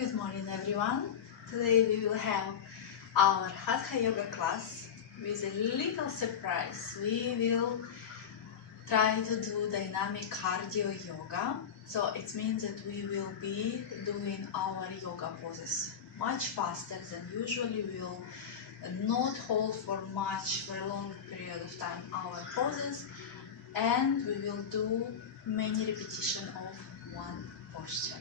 Good morning everyone. Today we will have our Hatha Yoga class with a little surprise. We will try to do dynamic cardio yoga. So it means that we will be doing our yoga poses much faster than usually. We will not hold for a long period of time our poses, and we will do many repetitions of one posture.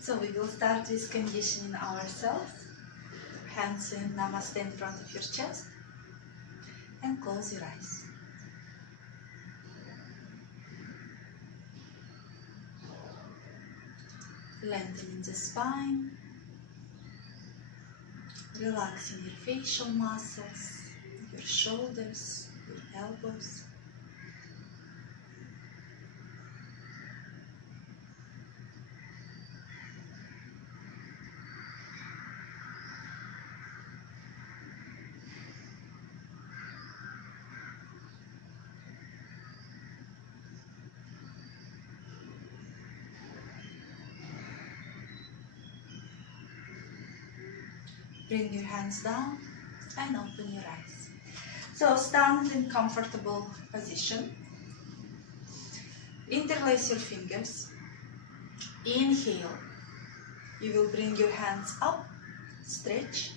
So we will start with conditioning ourselves. Hands in Namaste in front of your chest and close your eyes. Lengthening the spine, relaxing your facial muscles, your shoulders, your elbows. Bring your hands down and open your eyes. So stand in comfortable position. Interlace your fingers. Inhale. You will bring your hands up, stretch.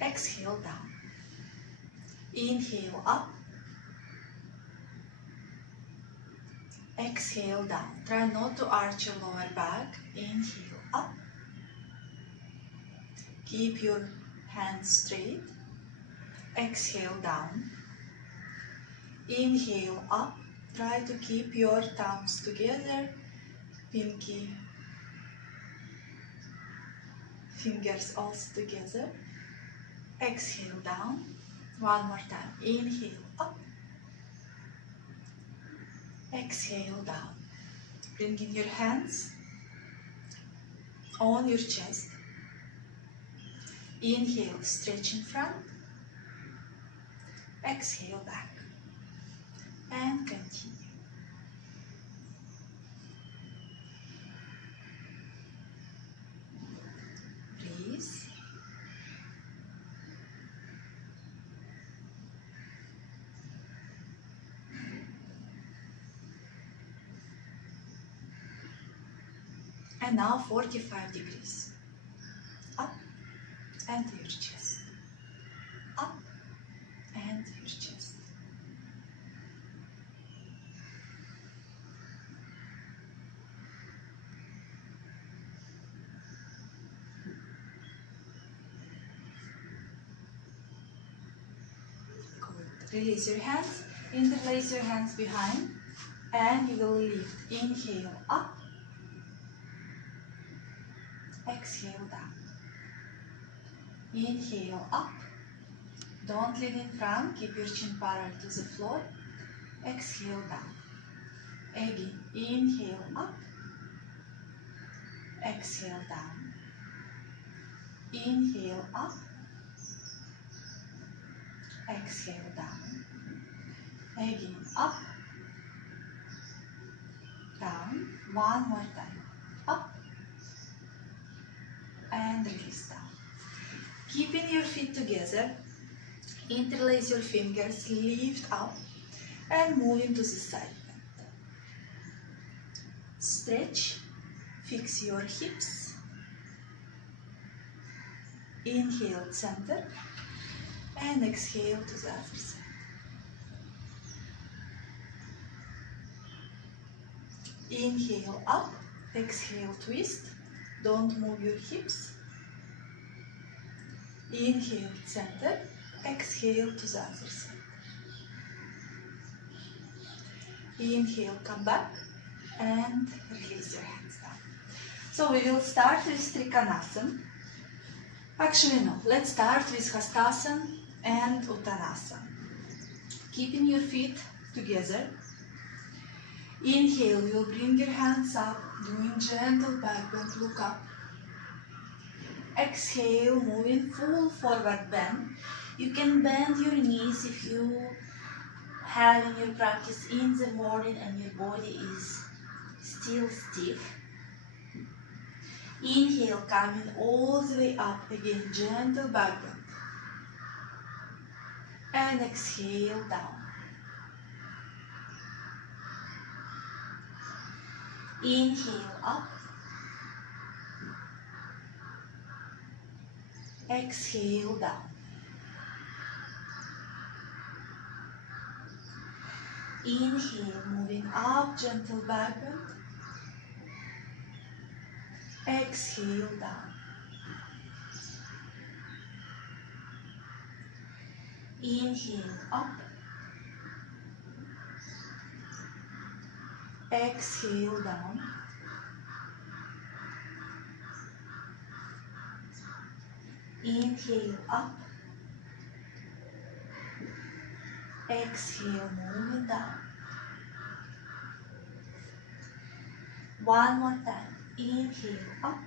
Exhale down. Inhale up. Exhale down. Try not to arch your lower back. Inhale up. Keep your hands straight. Exhale down. Inhale up. Try to keep your thumbs together. Pinky fingers also together. Exhale down. One more time. Inhale up. Exhale down. Bringing your hands on your chest. Inhale, stretch in front. Exhale back. And continue. Breathe. And now 45 degrees. Up and to your chest. Up and to your chest. Good. Release your hands. Interlace your hands behind. And you will lift. Inhale up. Exhale down. Inhale up. Don't lean in front. Keep your chin parallel to the floor. Exhale down. Again. Inhale up. Exhale down. Inhale up. Exhale down. Again. Up. Down. One more time. Up. And release down. Keeping your feet together, interlace your fingers, lift up and move into the side bend. Stretch, fix your hips. Inhale, center, and exhale to the other side. Inhale up, exhale, twist. Don't move your hips. Inhale, center. Exhale to the other side. Inhale, come back and release your hands down. So we will start with Trikonasana. Actually no, let's start with Hastasana and Uttanasana. Keeping your feet together. Inhale, you'll bring your hands up, doing gentle back bend, look up. Exhale, moving full forward bend. You can bend your knees if you have in your practice in the morning and your body is still stiff. Inhale, coming all the way up. Again, gentle back bend. And exhale, down. Inhale, up. Exhale, down. Inhale, moving up, gentle back bend. Exhale, down. Inhale, up. Exhale, down. Inhale, up. Exhale, moving down. One more time. Inhale, up.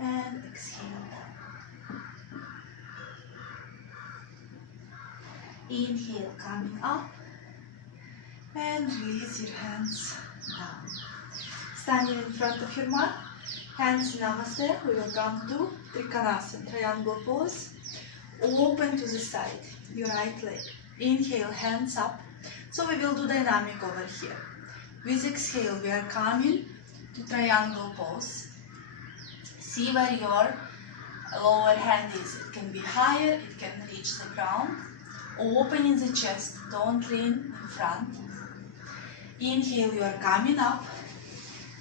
And exhale, down. Inhale, coming up. And release your hands down. Standing in front of your mat. Hands namaste. We will come to Trikonasana, triangle pose. Open to the side, your right leg. Inhale, hands up. So we will do dynamic over here. With exhale, we are coming to triangle pose. See where your lower hand is. It can be higher, it can reach the ground. Opening the chest, don't lean in front. Inhale, you are coming up.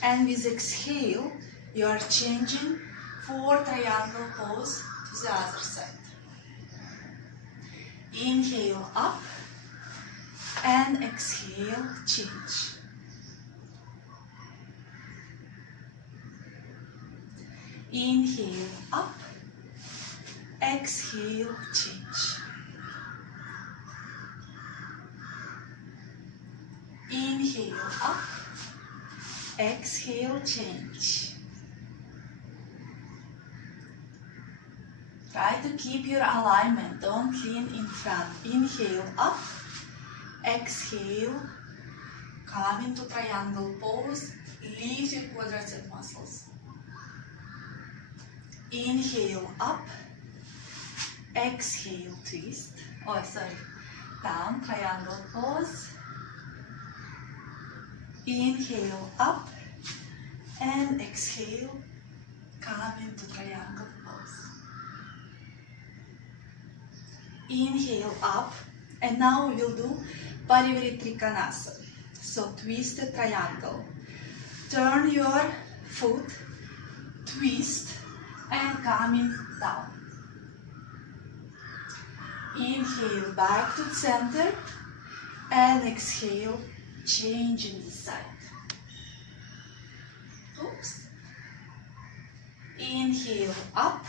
And with exhale, you are changing for triangle pose to the other side. Inhale, up. And exhale, change. Inhale, up. Exhale, change. Inhale, up. Exhale, change. Try to keep your alignment, don't lean in front. Inhale, up. Exhale, come into triangle pose. Lift your quadricep muscles. Inhale, up. Exhale, twist. Down, triangle pose. Inhale, up. And exhale, come into triangle pose. Inhale, up. And now we will do Parivari Trikonasana. So twist the triangle. Turn your foot, twist, and coming down. Inhale, back to the center, and exhale, changing the side. Oops. Inhale, up.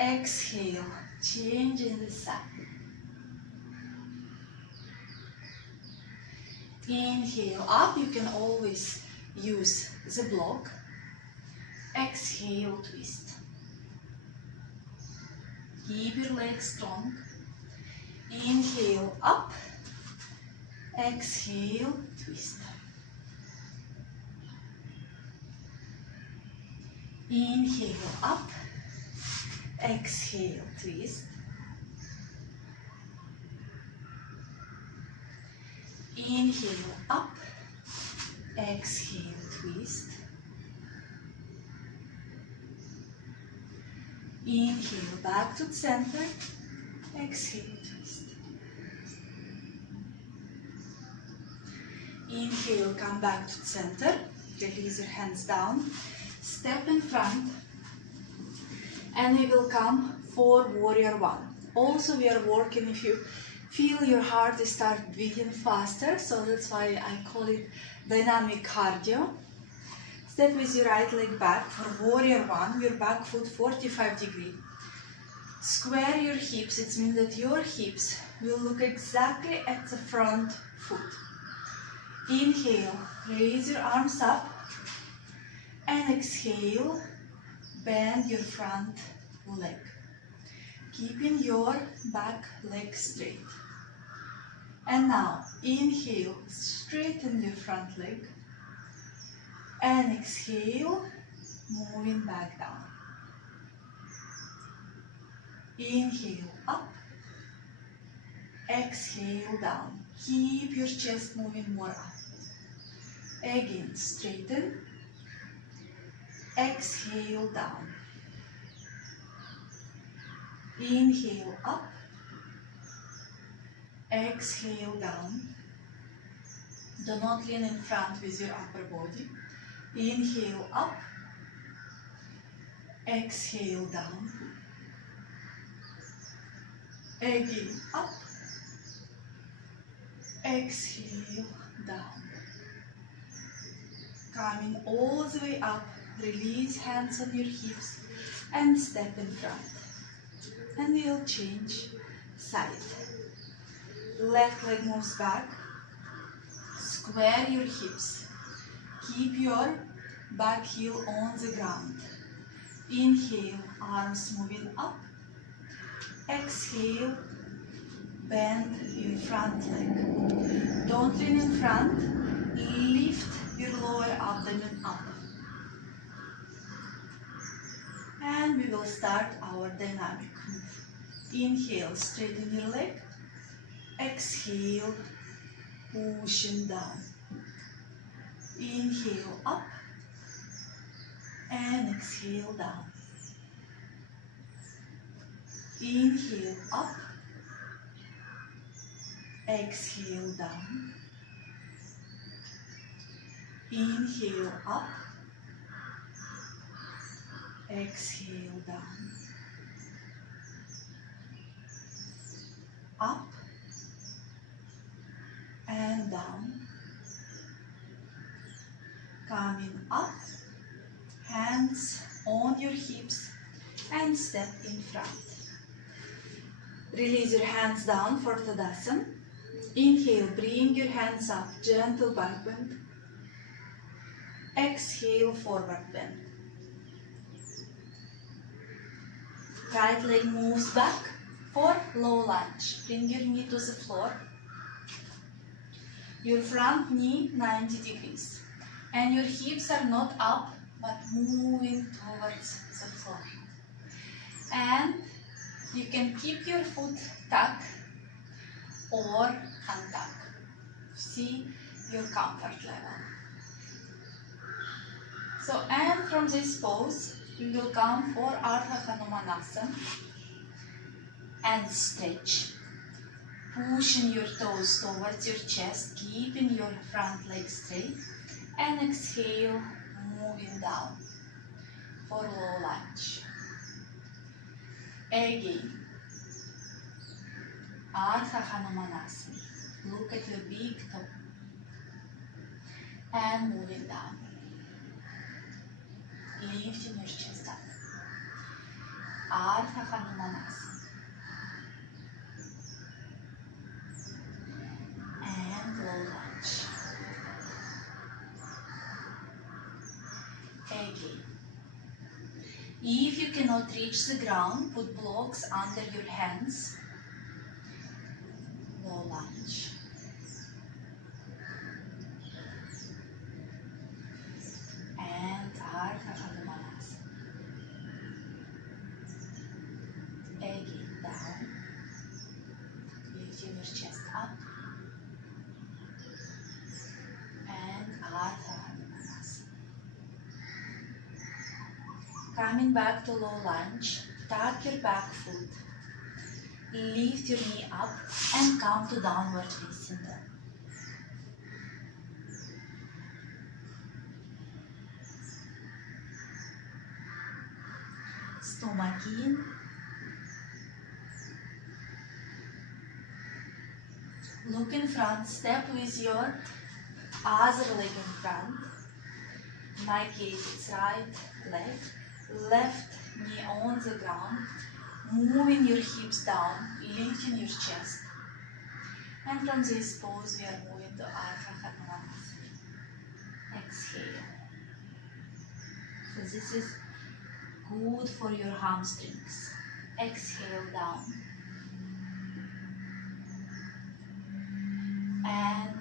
Exhale, changing the side. Inhale, up. You can always use the block. Exhale, twist. Keep your legs strong. Inhale, up. Exhale, twist. Inhale, up. Exhale, twist. Inhale, up. Exhale, twist. Inhale, back to the center. Exhale, twist. Inhale, come back to the center. Release your hands down. Step in front. And we will come for warrior one. Also, we are working, if you feel your heart start beating faster, so that's why I call it dynamic cardio. Step with your right leg back for warrior one, your back foot 45 degrees. Square your hips, it means that your hips will look exactly at the front foot. Inhale, raise your arms up, and exhale, bend your front leg, keeping your back leg straight. And now, inhale, straighten your front leg. And exhale, moving back down. Inhale up, exhale down. Keep your chest moving more up. Again, straighten, exhale down. Inhale up, exhale down. Do not lean in front with your upper body. Inhale up, exhale down. Again, up, exhale down. Coming all the way up, release hands on your hips and step in front. And we'll change side. Left leg moves back. Square your hips. Keep your back heel on the ground. Inhale, arms moving up. Exhale, bend your front leg. Don't lean in front. Lift your lower abdomen up. And we will start our dynamic move. Inhale, straighten your leg. Exhale, pushing down. Inhale up and exhale down. Inhale up, exhale down. Inhale up, exhale down. Up and down. Coming up, hands on your hips and step in front. Release your hands down for Tadasana. Inhale, bring your hands up, gentle back bend. Exhale, forward bend. Right leg moves back for low lunge. Bring your knee to the floor. Your front knee 90 degrees. And your hips are not up, but moving towards the floor. And you can keep your foot tucked or untuck. See your comfort level. So, and from this pose, we will come for Ardha Hanumanasana and stretch. Pushing your toes towards your chest, keeping your front leg straight, and exhale, moving down for low lunge. Again, Ardha Hanumanasana. Look at your big toe and moving down. Lifting your chest up. Ardha Hanumanasana. And low lunge. Again. If you cannot reach the ground, put blocks under your hands. Low lunge. And Ardha Hanumanasana. Again, down. Lifting your chest up. And Ardha Hanumanasana. Coming back to low lunge, tuck your back foot. Lift your knee up and come to downward facing dog. Stomach in. Look in front, step with your other leg in front. In my case, it's right leg, left knee on the ground. Moving your hips down, lifting your chest. And from this pose, we are moving to Ardha Hanumanasana. Exhale. So this is good for your hamstrings. Exhale down. And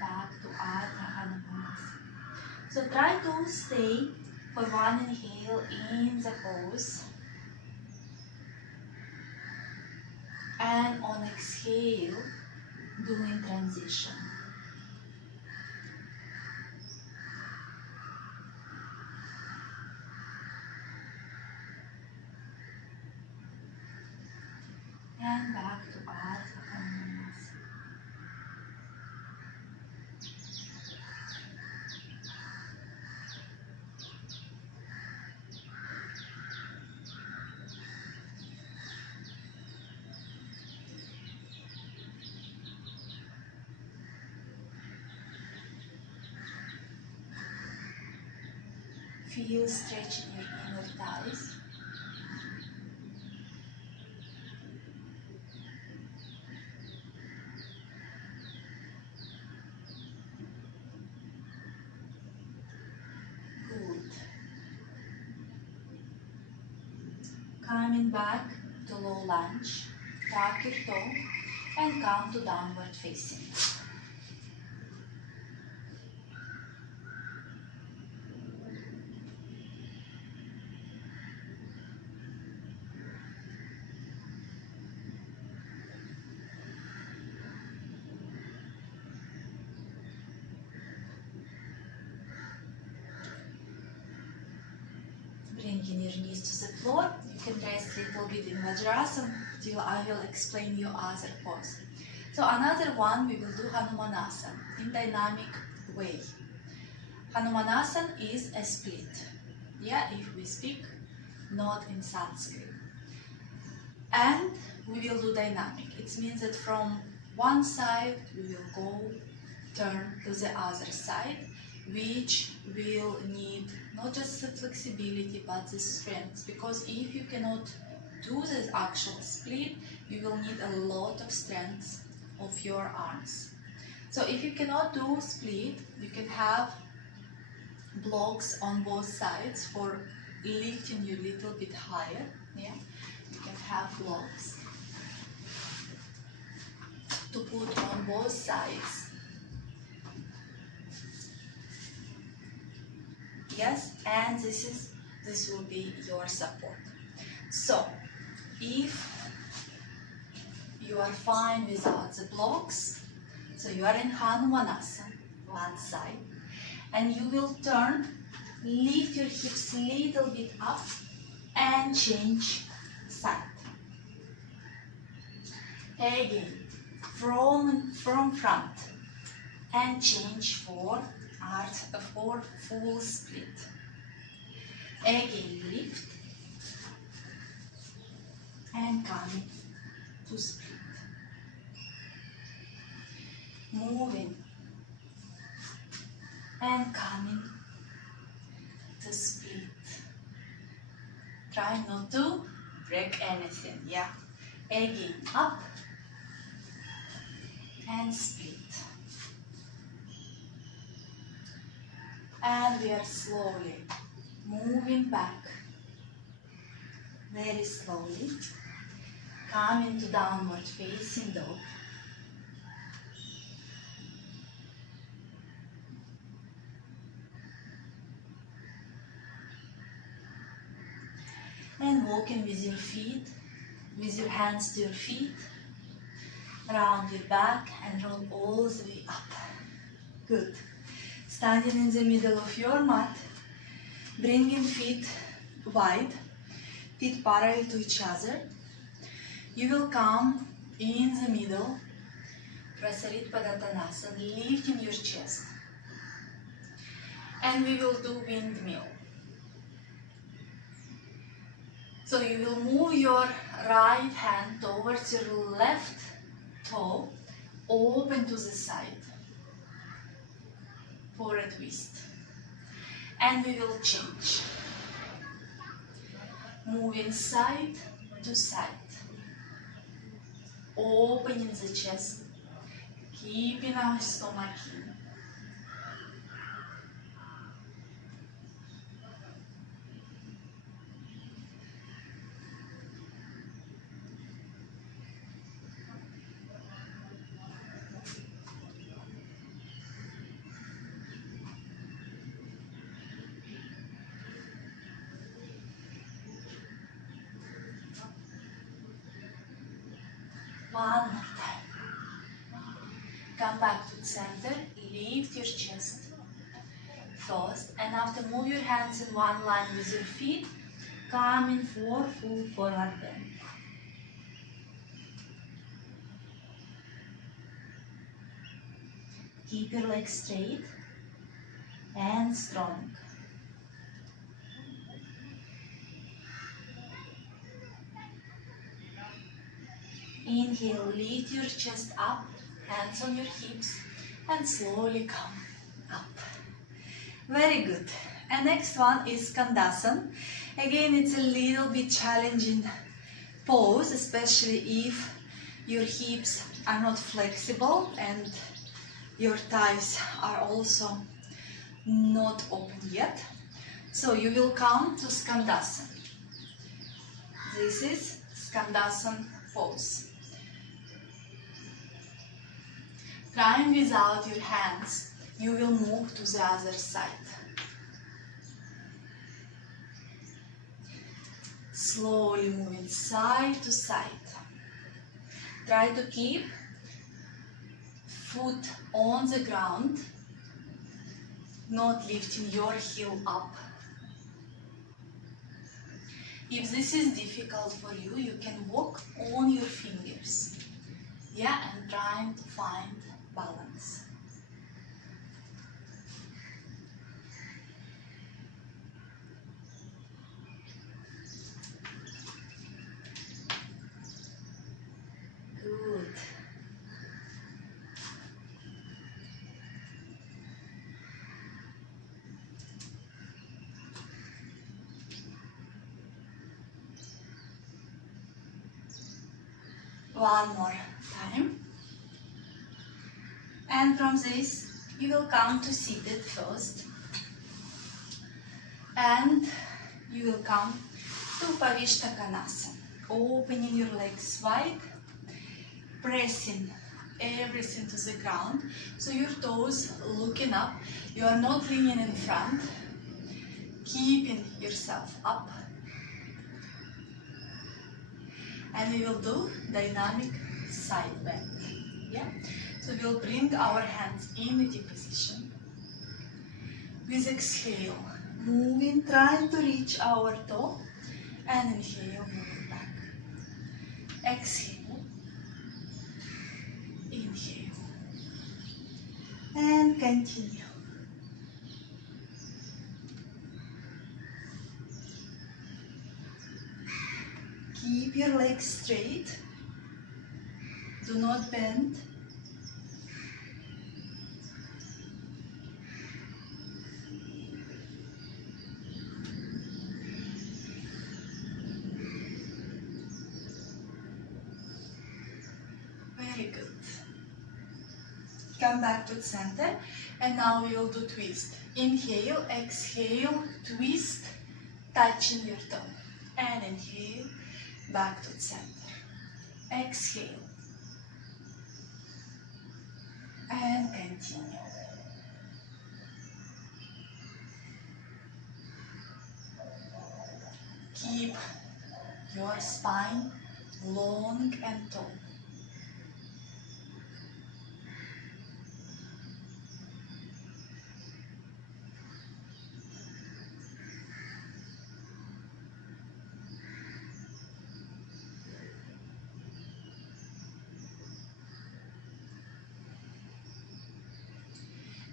back to Ardha Hanumanasana. So try to stay for one inhale in the pose, and on exhale doing transition. And back to Ardha Hanumanasana. Feel stretch in your inner thighs. Good. Coming back to low lunge, tuck your toe and come to downward facing. Bringing your knees to the floor, you can rest a little bit in Vajrasana till I will explain you other pose. So another one, we will do Hanumanasana in dynamic way. Hanumanasana is a split. Yeah, if we speak, not in Sanskrit. And we will do dynamic. It means that from one side we will go turn to the other side, which will need not just the flexibility but the strength, because if you cannot do this actual split, you will need a lot of strength of your arms. So if you cannot do split, you can have blocks on both sides for lifting you a little bit higher. Yeah, you can have blocks to put on both sides. Yes, and this will be your support. So if you are fine without the blocks, so you are in Hanumanasana, one side, and you will turn, lift your hips a little bit up and change side. Again, from front and change for full split. Again, lift and coming to split. Moving and coming to split. Try not to break anything, yeah. Again, up and split. And we are slowly moving back, very slowly, coming to downward facing dog. And walking with your feet, with your hands to your feet, round your back and roll all the way up. Good. Standing in the middle of your mat, bringing feet wide, feet parallel to each other. You will come in the middle, Prasarit Padottanasana, lifting your chest. And we will do windmill. So you will move your right hand towards your left toe, open to the side for a twist. And we will change. Moving side to side. Opening the chest, keeping our stomach in. One more time. Come back to the center, lift your chest first, and after move your hands in one line with your feet, come in for full forward bend. Keep your legs straight and strong. Inhale, lift your chest up, hands on your hips, and slowly come up. Very good. And next one is Skandasana. Again, it's a little bit challenging pose, especially if your hips are not flexible and your thighs are also not open yet. So you will come to Skandasana. This is Skandasana pose. Trying without your hands, you will move to the other side. Slowly moving side to side. Try to keep foot on the ground, not lifting your heel up. If this is difficult for you, you can walk on your fingers. Yeah, and trying to find balance. Good. One more time. And from this, you will come to seated first. And you will come to Pavishtakanasana. Opening your legs wide, pressing everything to the ground. So your toes looking up. You are not leaning in front. Keeping yourself up. And we will do dynamic side bend. Yeah? So we'll bring our hands in the position. With exhale, moving, trying to reach our toe. And inhale, moving back. Exhale. Inhale. And continue. Keep your legs straight. Do not bend. Very good. Come back to the center. And now we will do twist. Inhale, exhale, twist, touching your toe. And inhale. Back to the center. Exhale. And continue. Keep your spine long and tall.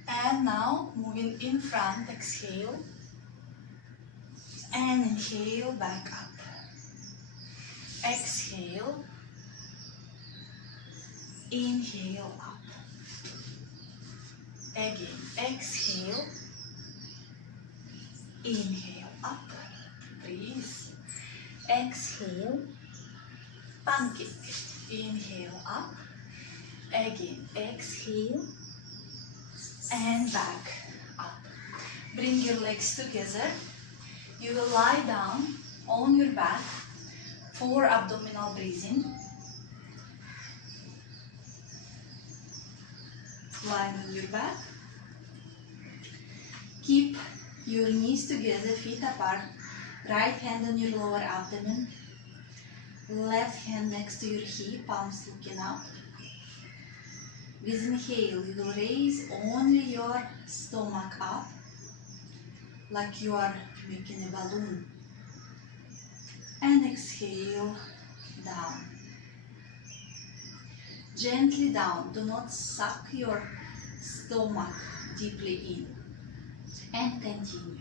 And now moving in front, exhale and inhale, back up. Exhale, inhale, up. Again, exhale, inhale, up. Breathe. Exhale, pancake. Inhale, up. Again, exhale. And back up. Bring your legs together. You will lie down on your back for abdominal breathing. Lying on your back. Keep your knees together, feet apart. Right hand on your lower abdomen. Left hand next to your hip, palms looking up. With inhale, you will raise only your stomach up, like you are making a balloon. And exhale, down. Gently down. Do not suck your stomach deeply in. And continue.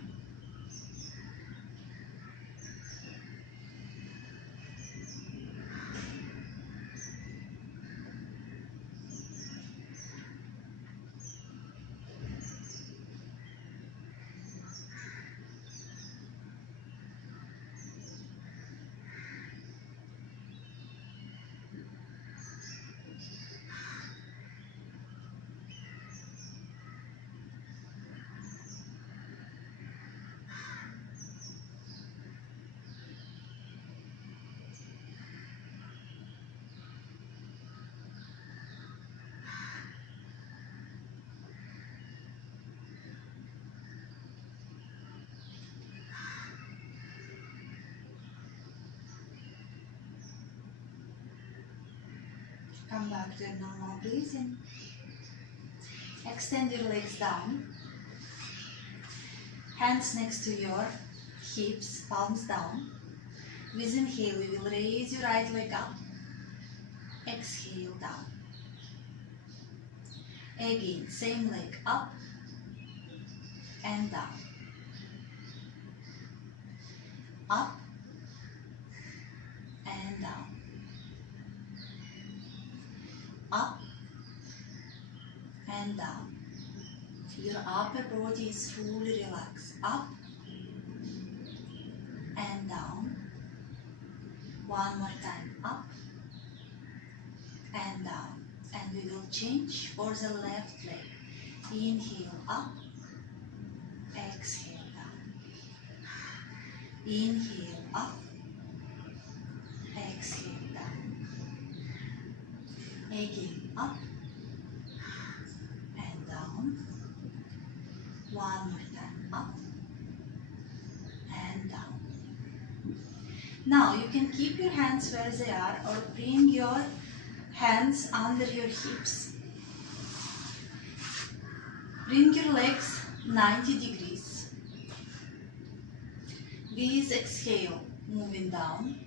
Come back to your normal breathing. Extend your legs down. Hands next to your hips, palms down. With inhale, you will raise your right leg up. Exhale, down. Again, same leg up and down. Up and down. Up and down. Your upper body is fully relaxed. Up and down. One more time. Up and down. And we will change for the left leg. Inhale up. Exhale down. Inhale up. Exhale down. Again up and down. One more time. Up and down. Now you can keep your hands where they are or bring your hands under your hips. Bring your legs 90 degrees. With exhale, moving down.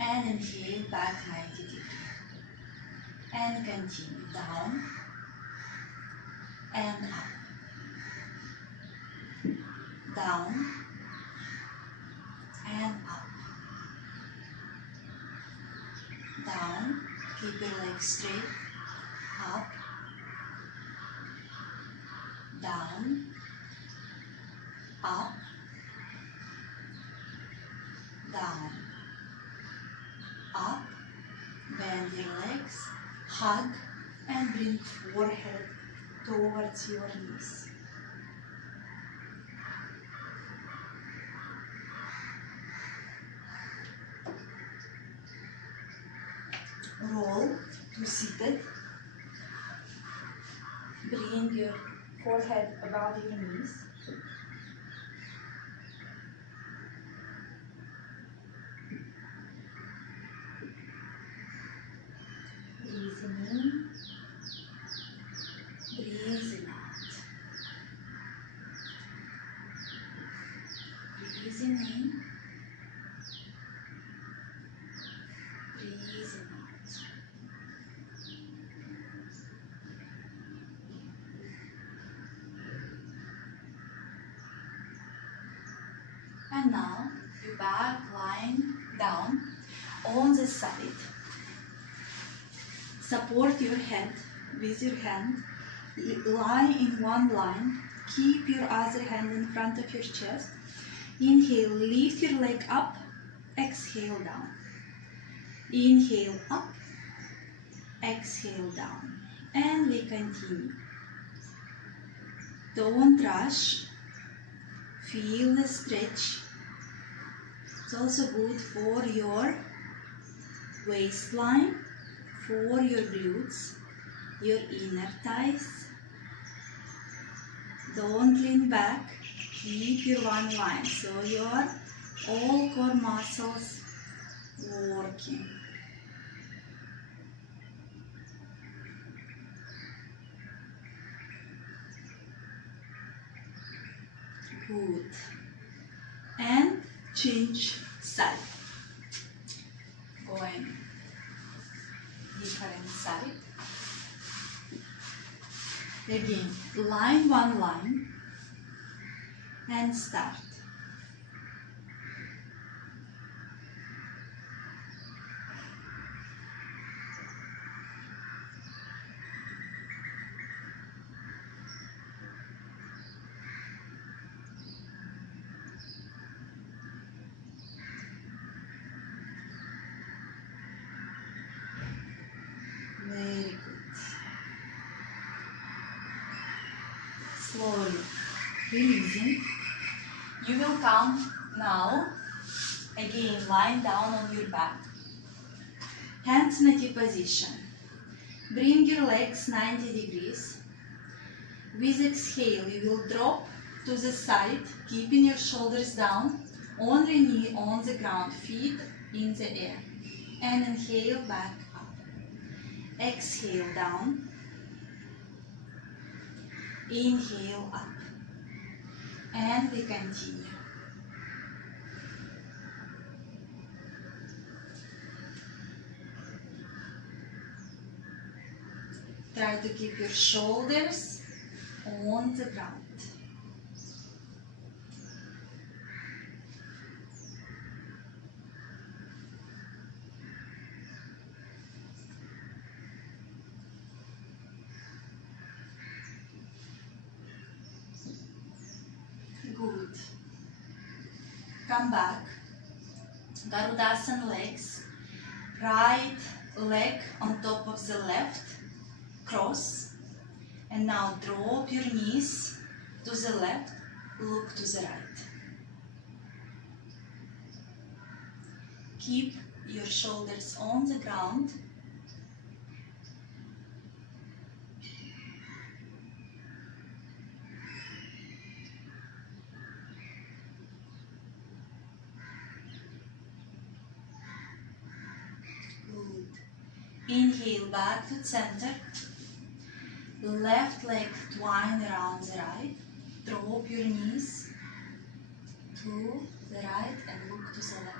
And inhale, back 90 degrees. And continue down and up. Down and up. Down, keep your legs straight. Up, down, up, down, up. Bend your legs, hug and bring forehead towards your knees. Roll to seated. Bring your forehead above your knees. Breathing in, breathing out. Breathing in, breathing out. And now your back lying down on the side. Support your head with your hand. Lie in one line. Keep your other hand in front of your chest. Inhale, lift your leg up. Exhale, down. Inhale, up. Exhale, down. And we continue. Don't rush. Feel the stretch. It's also good for your waistline, for your glutes, your inner thighs. Don't lean back. Keep your one line. So your all core muscles working. Good. And change side. Going different side. Again, line one line and start. Very good. Slowly releasing. You will come now. Again, lying down on your back. Hands in a T position. Bring your legs 90 degrees. With exhale, you will drop to the side, keeping your shoulders down. Only knee on the ground, feet in the air. And inhale back up. Exhale down. Inhale up. And we continue. Try to keep your shoulders on the ground. Good. Come back. Garudasana legs. Right leg on top of the left. Cross. And now drop your knees to the left. Look to the right. Keep your shoulders on the ground. Good. Inhale back to center. Left leg twine around the right. Drop your knees to the right and look to the left.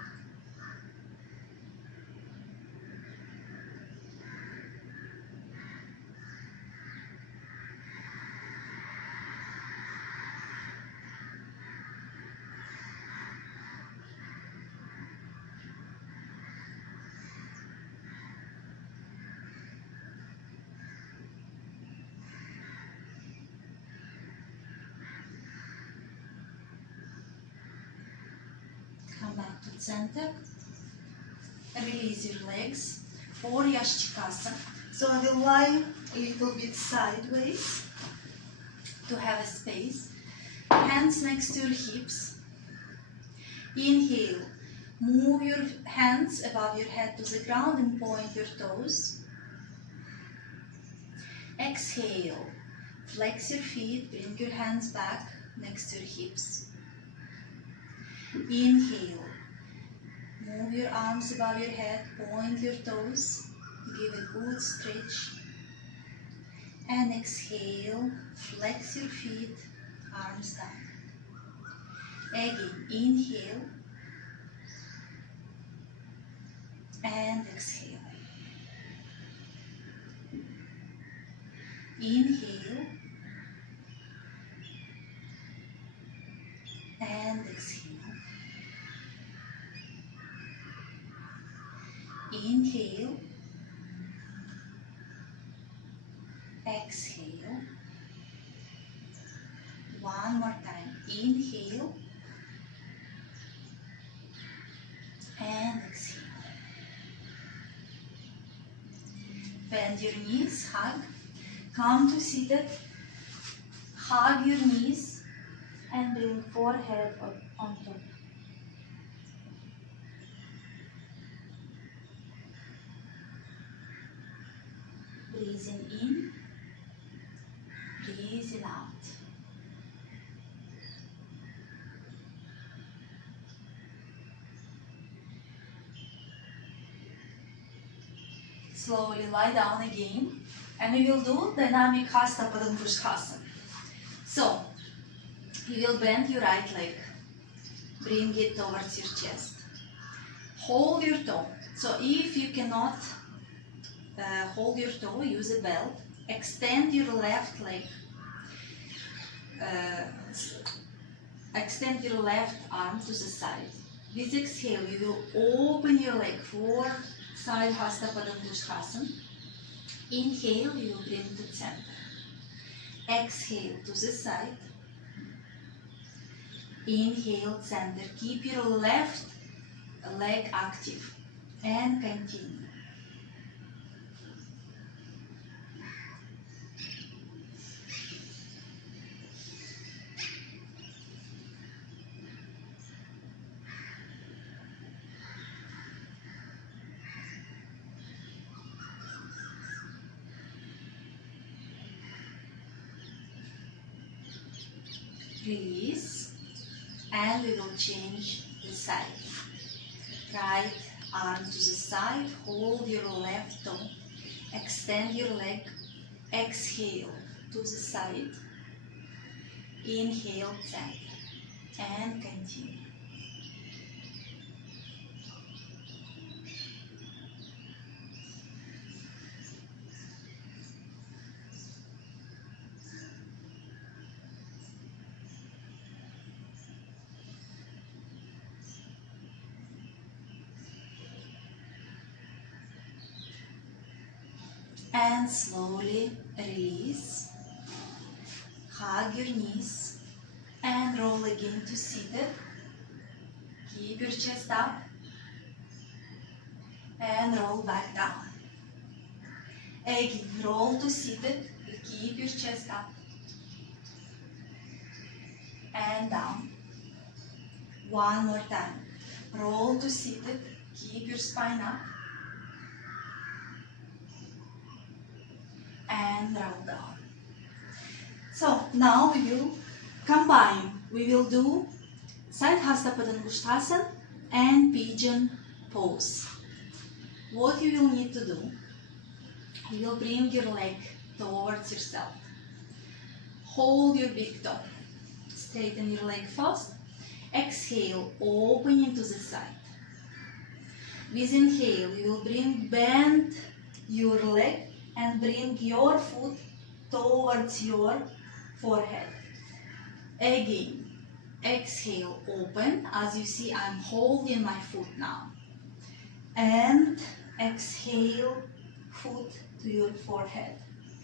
Come back to center. Release your legs for Yashchikasana. So I will lie a little bit sideways to have a space. Hands next to your hips. Inhale. Move your hands above your head to the ground and point your toes. Exhale. Flex your feet. Bring your hands back next to your hips. Inhale. Move your arms above your head, point your toes, give a good stretch. And exhale, flex your feet, arms down. Again, inhale and exhale. Inhale and exhale. Inhale, exhale. One more time. Inhale and exhale. Bend your knees, hug. Come to seated. Hug your knees and bring forehead up on top. Breathing in, breathing out. slowly lie down again, and we will do dynamic Hasta Padangusthasana. So, you will bend your right leg, bring it towards your chest. Hold your toe. So if you cannot hold your toe, use a belt. Extend your left leg. Extend your left arm to the side. With exhale, you will open your leg for side Hasta Padangusthasana. Inhale, you will bring to center. Exhale to the side. Inhale, center. Keep your left leg active and continue. Release, and we will change the side. Right arm to the side, hold your left toe, extend your leg, exhale to the side, inhale, center, and continue. And slowly release, hug your knees, and roll again to seated. Keep your chest up, and roll back down. Again, roll to seated, keep your chest up, and down. One more time. Roll to seated, keep your spine up, and roll down. So now we will combine. We will do side Hasta Padangusthasana and pigeon pose. What you will need to do, you will bring your leg towards yourself. Hold your big toe. Straighten your leg first. Exhale, open into the side. With inhale, you will bend your leg and bring your foot towards your forehead. Again, exhale, open. As you see, I'm holding my foot now. And exhale, foot to your forehead.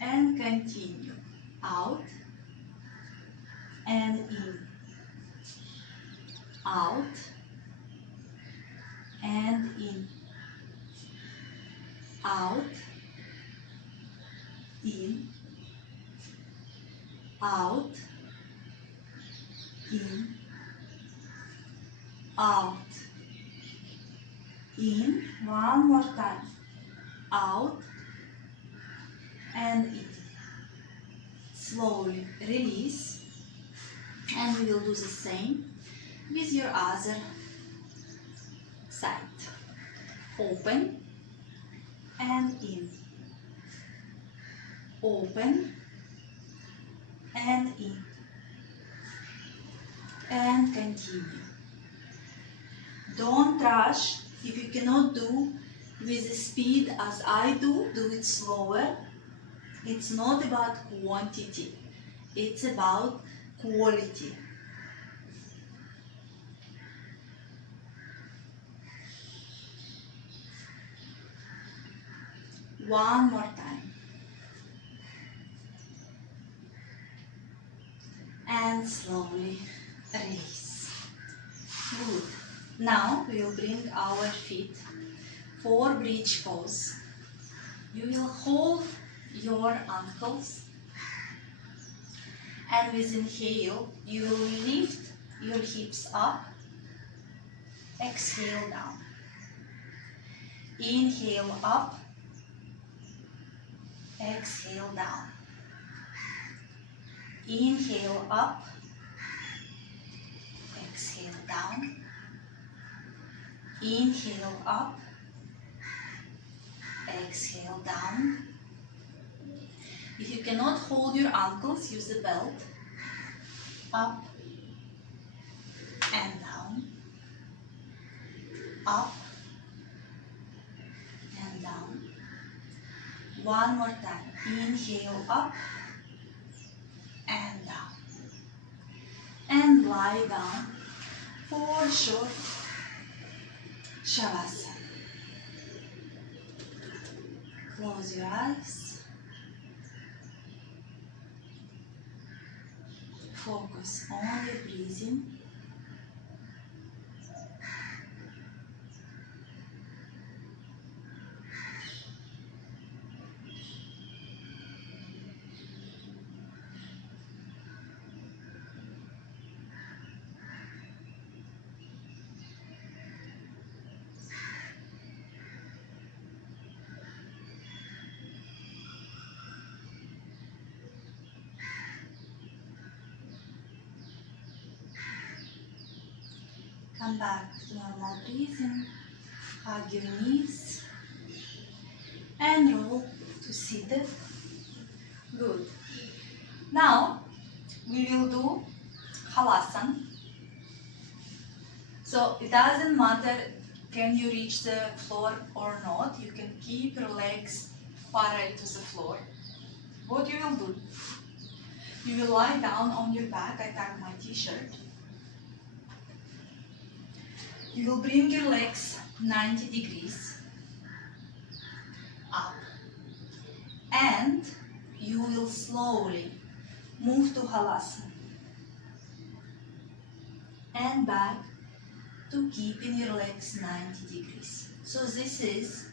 And continue. Out and in. Out and in. Out, in, out, in, out, in. One more time. Out and in. Slowly release, and we will do the same with your other side. Open and in. Open and in. And continue. Don't rush. If you cannot do with the speed as I do it slower. It's not about quantity. It's about quality. One more time. And slowly release. Good. Now we will bring our feet for bridge pose. You will hold your ankles, and with inhale you will lift your hips up. Exhale down. Inhale up. Exhale down. Inhale up. Exhale down. Inhale up. Exhale down. If you cannot hold your ankles, use the belt. Up and down. Up and down. One more time. Inhale up and down. And lie down for short shavasana. Close your eyes. Focus on your breathing. Come back to normal breathing. Hug your knees and roll to seated. Good. Now we will do halasana. So it doesn't matter can you reach the floor or not. You can keep your legs parallel to the floor. What you will do? You will lie down on your back. I tuck my t-shirt. You will bring your legs 90 degrees up and you will slowly move to halasana and back to keeping your legs 90 degrees. So this is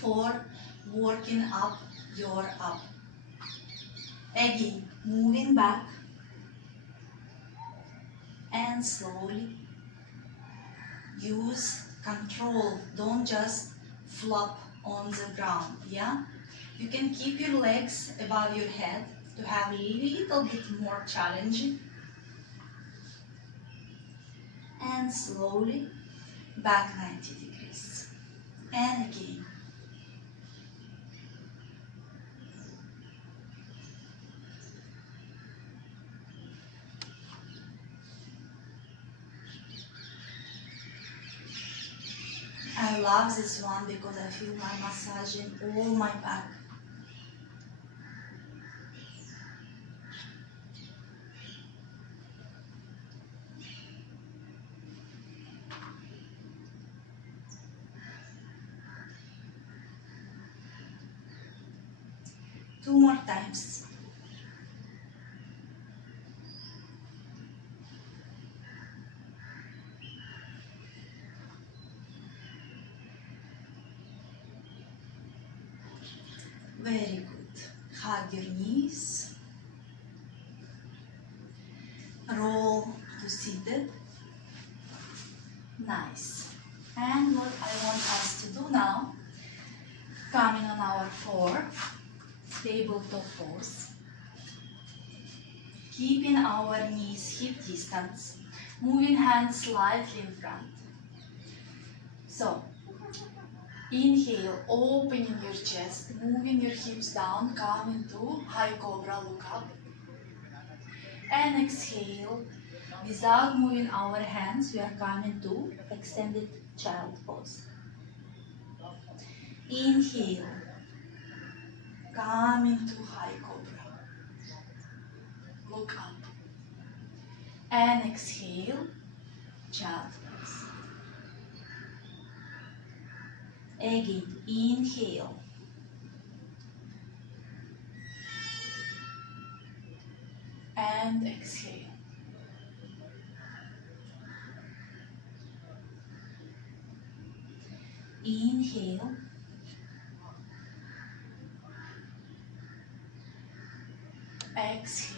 for working up your up. Again, moving back and slowly use control. Don't just flop on the ground, yeah? You can keep your legs above your head to have a little bit more challenging. And slowly back 90 degrees. And again. I love this one because I feel my massaging all my back. Two more times. Very good. Hug your knees. Roll to seated. Nice. And what I want us to do now, coming on our floor, tabletop pose. Keeping our knees hip distance. Moving hands slightly in front. So, inhale, opening your chest, moving your hips down, coming to high cobra, look up. And exhale, without moving our hands, we are coming to extended child pose. Inhale, coming to high cobra, look up. And exhale, child pose. Again, inhale. And exhale. Inhale. Exhale.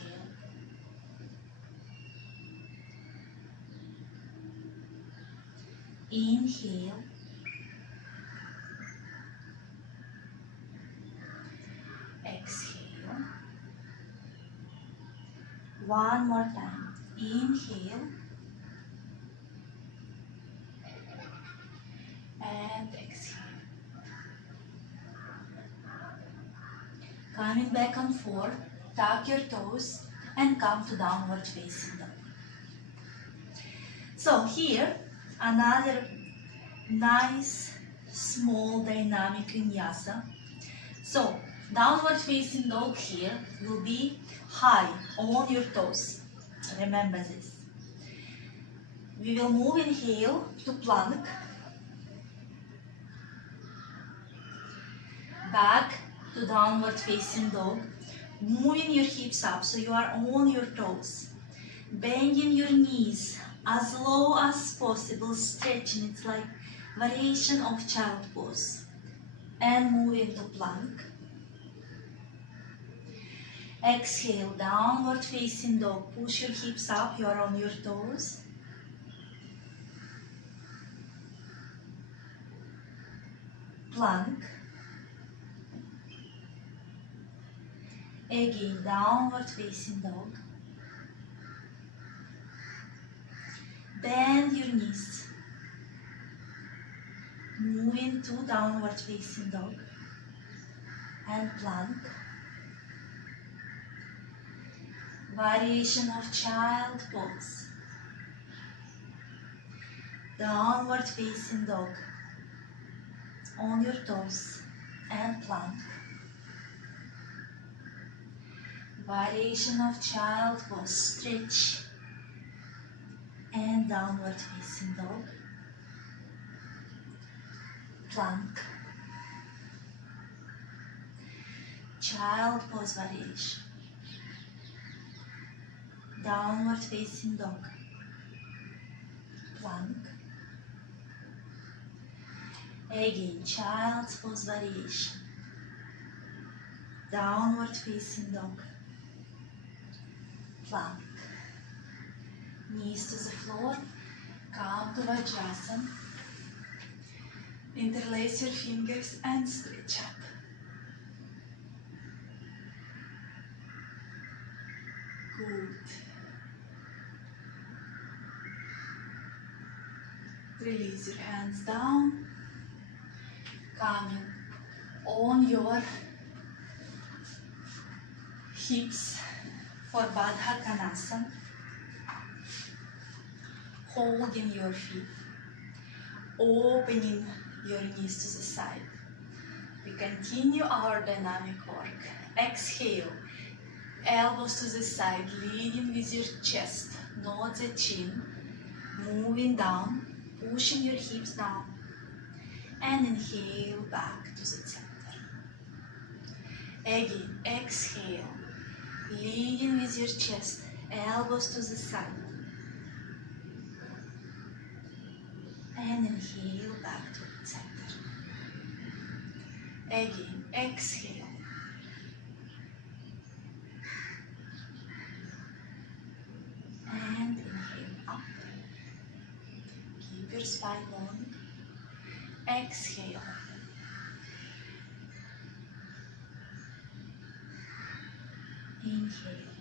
Inhale. Exhale. One more time. Inhale. And exhale. Coming back and forth, tuck your toes and come to downward facing dog. So here, another nice, small, dynamic vinyasa. So, downward facing dog here will be high on your toes. Remember this. We will move, inhale to plank. Back to downward facing dog. Moving your hips up so you are on your toes. Bending your knees as low as possible, stretching. It's like variation of child pose. And move into plank. Exhale, downward facing dog. Push your hips up, you are on your toes. Plank. Again, downward facing dog. Bend your knees. Move into downward facing dog. And plank. Variation of child pose. Downward facing dog. On your toes and plank. Variation of child pose. Stretch and downward facing dog. Plank. Child pose variation. Downward facing dog. Plank. Again, child's pose variation. Downward facing dog. Plank. Knees to the floor. Come to Vajrasana. Interlace your fingers and stretch up. Good. Release your hands down. Coming on your hips for Baddha Konasana. Holding your feet. Opening your knees to the side. We continue our dynamic work. Exhale. Elbows to the side, leading with your chest, not the chin. Moving down, pushing your hips down. And inhale back to the center. Again, exhale. Leading with your chest, elbows to the side. And inhale back to the center. Again, exhale. And inhale up. Keep your spine long. Exhale. Inhale.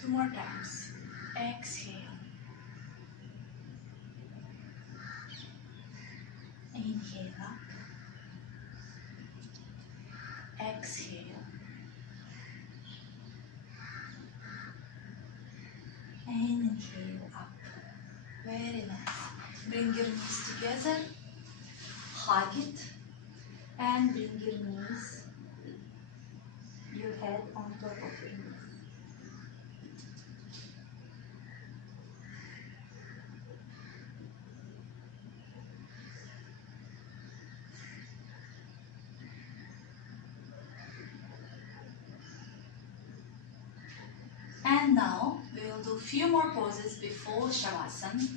2 more times. Exhale. Inhale up. Exhale. And inhale up. Very nice. Bring your knees together. Hug it. And bring your knees, your head on top of your knees. And now we will do few more poses before Shavasana.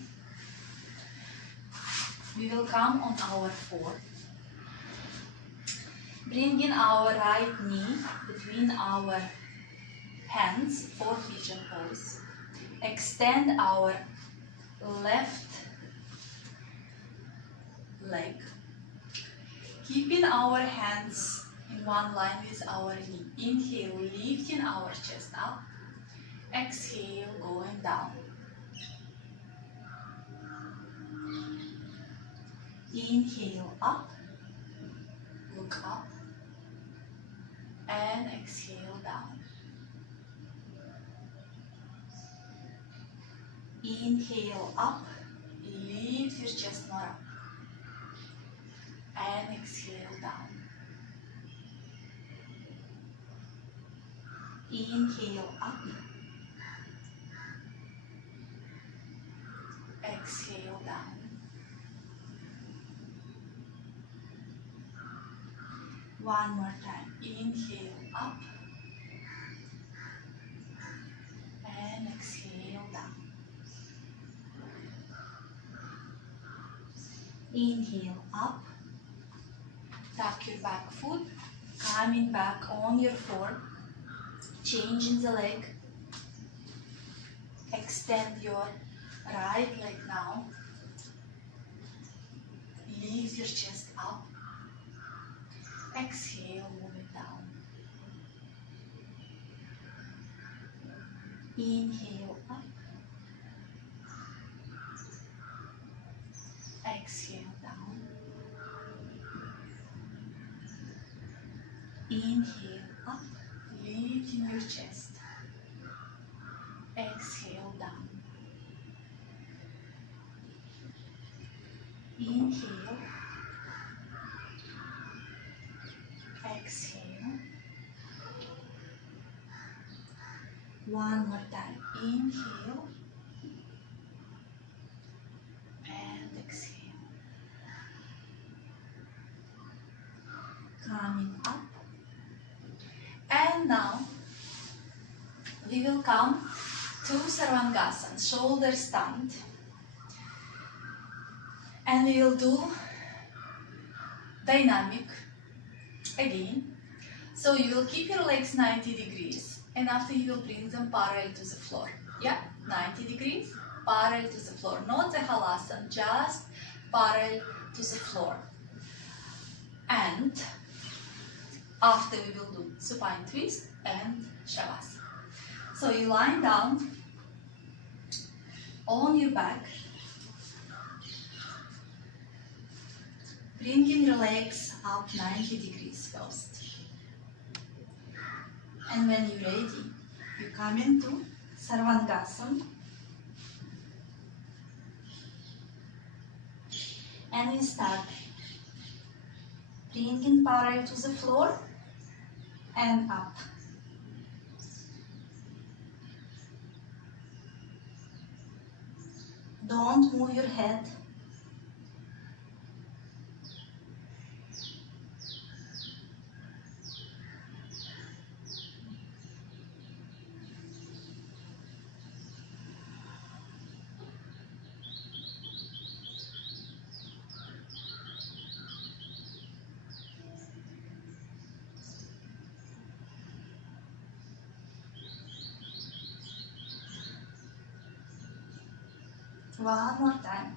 We will come on our foot. Bring in our right knee between our hands for pigeon pose. Extend our left leg. Keeping our hands in one line with our knee. Inhale, lifting our chest up. Exhale, going down. Inhale up, look up. exhale down. Inhale up, lift your chest more up. And exhale down. Inhale up. Exhale down. One more time. Inhale up. And exhale down. Inhale up. Tuck your back foot. Coming back on your form. Changing the leg. Extend your right leg now. Lift your chest up. Exhale, move it down. Inhale up. Exhale down. Inhale up, lifting your chest. Exhale down. Inhale. Exhale. One more time. Inhale. And exhale. Coming up. And now we will come to Sarvangasana, shoulder stand. And we will do dynamic again. So you will keep your legs 90 degrees and after you will bring them parallel to the floor. Yeah, 90 degrees, parallel to the floor. Not the halasana, just parallel to the floor. And after we will do supine twist and shavasana. So you lie down on your back. Bringing your legs up 90 degrees first. And when you're ready, you come into Sarvangasana. And you start bringing parallel to the floor and up. Don't move your head. One more time.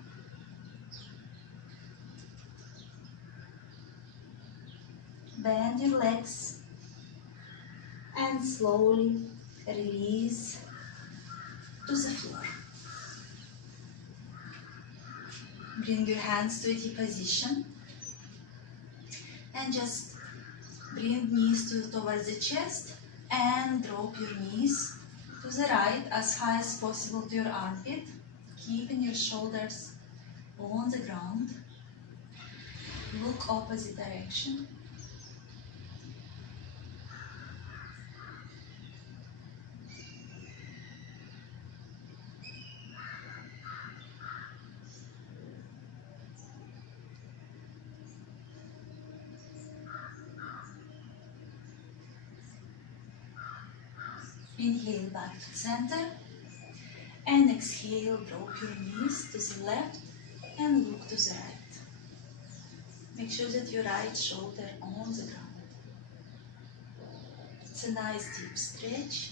Bend your legs and slowly release to the floor. Bring your hands to a T position and just bring knees towards the chest and drop your knees to the right as high as possible to your armpit. Keeping your shoulders on the ground. Look opposite direction. Inhale back to center. And exhale, drop your knees to the left and look to the right. Make sure that your right shoulder on the ground. It's a nice deep stretch.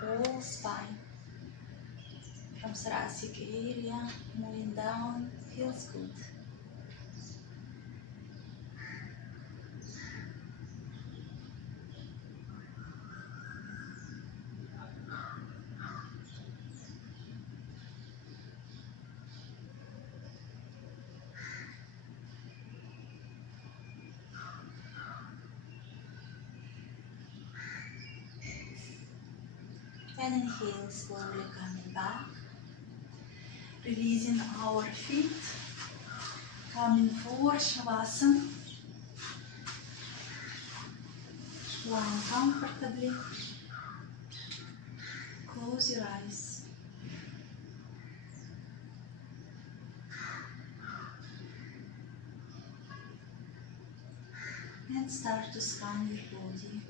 Whole spine. From thoracic area, moving down, feels good. and inhale, slowly coming back, releasing our feet, coming forward, Shavasana, lying comfortably, close your eyes. And start to scan your body,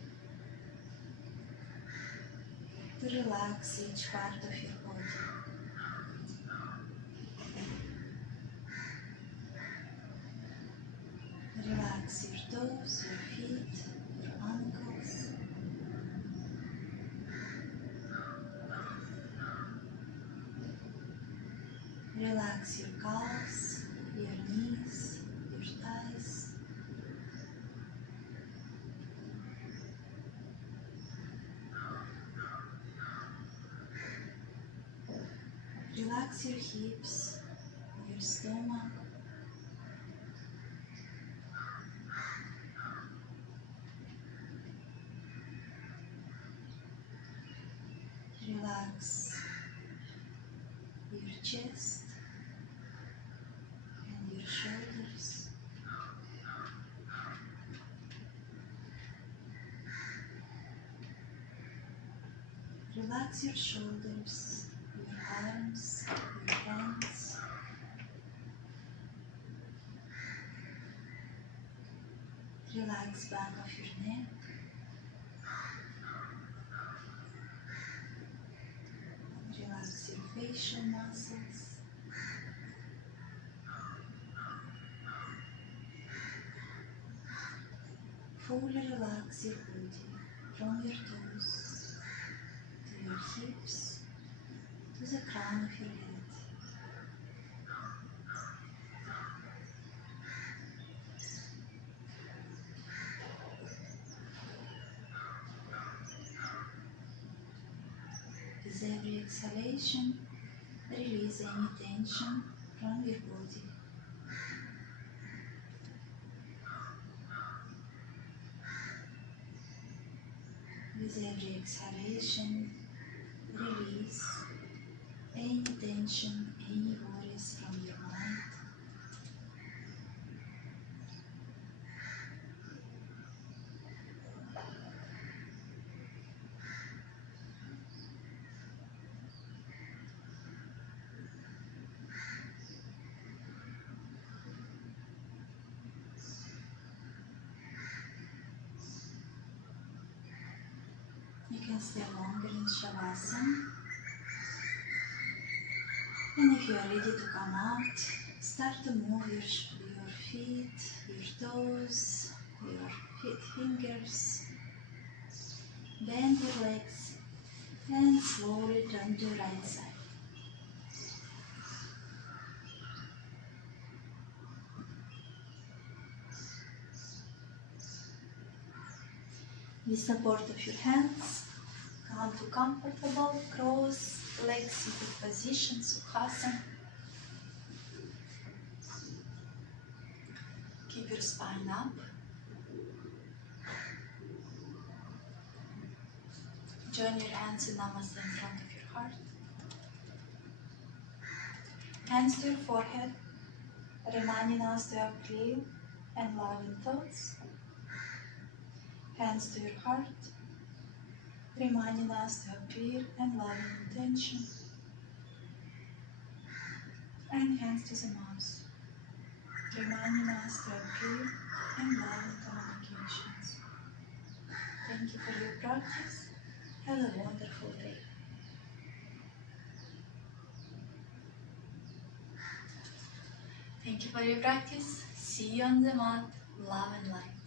to relax each part of your body. Relax your toes, your feet, your ankles. Relax your calves, your knees, your thighs. Relax your hips, your stomach. Relax your chest and your shoulders. Relax your shoulders, your arms, your hands. Relax back of your neck. Relax your facial muscles. Fully relax your body from your toes to your hips to the crown of your head. With every exhalation, release any tension from your body. With every exhalation, release any tension, any worries from your mind. You can stay longer in Shavasana. And if you are ready to come out, start to move your feet, your toes, your fingers. Bend your legs and slowly turn to the right side. With support of your hands, come to comfortable cross-legged seated position, Sukhasana. Keep your spine up. Join your hands in Namaste in front of your heart. Hands to your forehead, reminding us to have clear and loving thoughts. Hands to your heart, reminding us to have clear and loving intention. And hands to the mouth, reminding us to have clear and loving communications. Thank you for your practice. Have a wonderful day. Thank you for your practice. See you on the mat. Love and light.